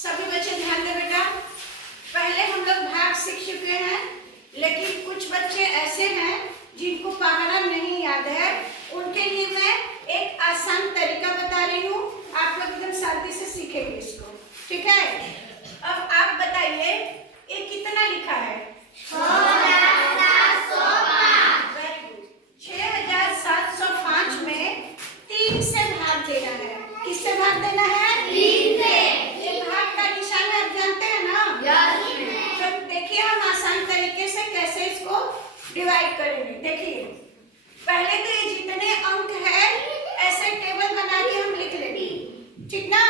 सभी बच्चे ध्यान दें बेटा। पहले हम लोग भाग सीख चुके हैं, लेकिन कुछ बच्चे ऐसे हैं जिनको पागल नहीं याद है। उनके लिए मैं एक आसान तरीका बता रही हूँ। आप लोग एकदम शांति से सीखेंगे इसको, ठीक है? अब आप बताइए ये कितना लिखा है? 6705 में 3 से भाग देना है। किससे भाग देना है? 3 से। ये भाग का निशान आप जानते हैं ना? तो देखिए हम आसान तरीके से कैसे इसको डिवाइड करेंगे। देखिए पहले तो ये जितने अंक है ऐसे टेबल बना के हम लिख लेंगे, ठीक ना?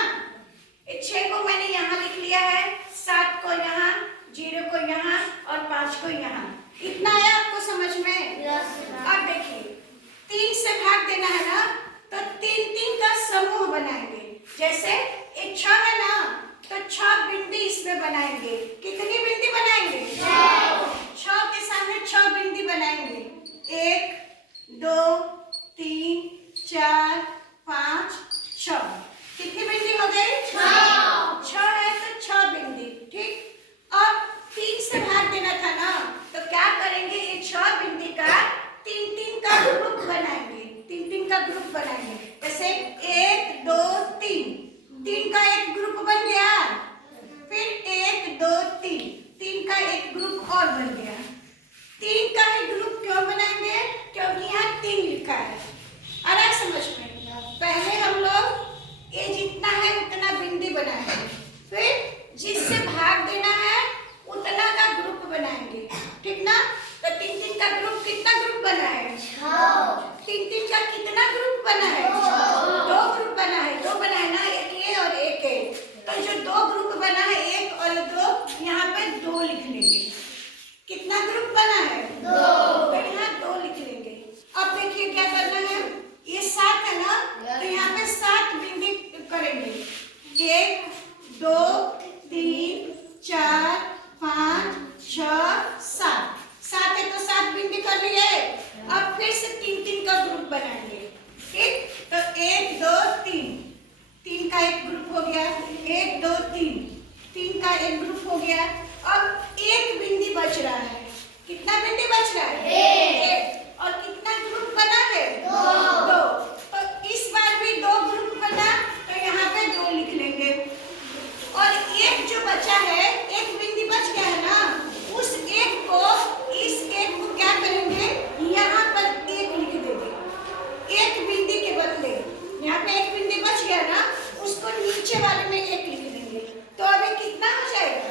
6 को मैंने यहाँ लिख लिया है, 7 को यहाँ, 0 को यहाँ और 5 को यहाँ। इतना आया आपको समझ में? अब देखिए 3 से भाग देना है ना, तो 3 का समूह बनाएंगे। जैसे एक 6 है ना, तो 6 बिंदी इसमें बनाएंगे। कितनी बिंदी बनाएंगे? 6 के सामने 6 बिंदी बनाएंगे। 1 2 3 4 5 6। कितनी बिंदी हो गई? 6 है तो 6 बिंदी, ठीक। अब 3 से भाग देना था ना, तो क्या करेंगे? ये 6 बिंदी का 3 का ग्रुप बनाएंगे। 3 का ग्रुप बनाएंगे। जैसे 1 2 3 का एक ग्रुप बन गया। फिर 1 2 3 का एक ग्रुप और बन गया। 3 का ही ग्रुप क्यों बनाएंगे? क्योंकि यहाँ 3 लिखा है। आ रहा है समझ में? पहले हम लोग ये जितना है उतना बिंदी बनाएंगे, फिर जिससे भाग देना है उतना का ग्रुप बनाएंगे, ठीक ना? तो 3 का ग्रुप, कितना ग्रुप बना है? 3 का कितना ग्रुप बना है? 2 ग्रुप बना है। 2 बना है ना, एक ये और एक ये। तो जो 2 ग्रुप बना है, 1 और 2, यहाँ पे 2 लिख लेंगे। कितना ग्रुप बना है? 2। तो यहाँ 2 लिख लेंगे। अब देखिए क्या करना है, ये 7 है ना, तो यहाँ पे 7 बिंदी करेंगे। 1 2 3 4 5 6 7। 7 है तो 7 बिंदी कर लिए। अब फिर से 3 का ग्रुप बनाएंगे, ठीक? तो 1 2 3 का एक ग्रुप हो गया। 1 2 3 का एक ग्रुप हो गया। अब एक बिंदी बच रहा है। कितना बिंदी बच रहा है? 1। और कितना ग्रुप बना है? 2। तो इस बार भी 2 ग्रुप बना, तो यहाँ पे 2 लिख लेंगे। और एक जो बचा है, एक बिंदी बच गया है ना, उस एक को, इस एक को क्या करेंगे? यहाँ पर 1 लिख देंगे। एक बिंदी के बदले यहाँ पे एक बिंदी बच गया ना, उसको नीचे वाले में 1 लिख देंगे। तो अभी कितना हो जाएगा?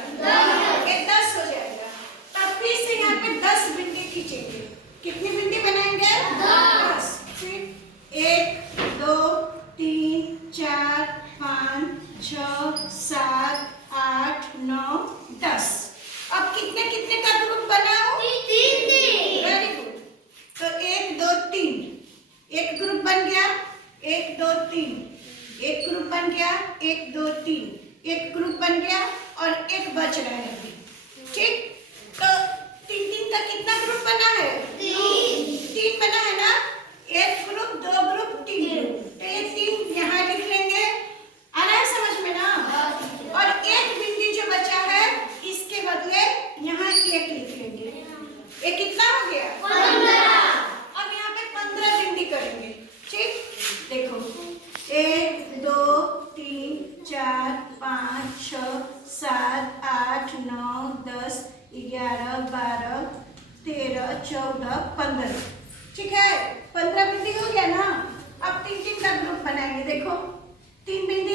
ये 10 हो जाएगा। तब फिर से यहाँ पे 10 बिंदी खींचेंगे। कितनी बिंदी बनाएंगे? 10। फिर 1 2 3 4 5 6 7 8 9 10। अब कितने कितने का ग्रुप बनाओ? 3। Very good. तो 1 2 3 एक ग्रुप बन गया। 1 2 3 एक ग्रुप बन गया। 1 2 3 एक ग्रुप बन गया और एक बच रहा है अभी, ठीक? तो 3 का कितना ग्रुप बना है? 3 बना है ना। 1 ग्रुप 2 ग्रुप 3 ग्रुप। तो ये 3 यहाँ लिख लेंगे। आ रहा है समझ में ना? और एक बिंदी जो बचा है, इसके बदले यहाँ 1 लिख लेंगे। ये कितना हो गया? 15। अब यहाँ पे 15 बिंदी करेंगे, ठीक? देखो 1 2 3 4 5 6 7 8 9 10 11 12 13 14 15, ठीक है? 15 बिंदी हो गया ना। अब 3 का ग्रुप बनाएंगे। देखो 3 बिंदी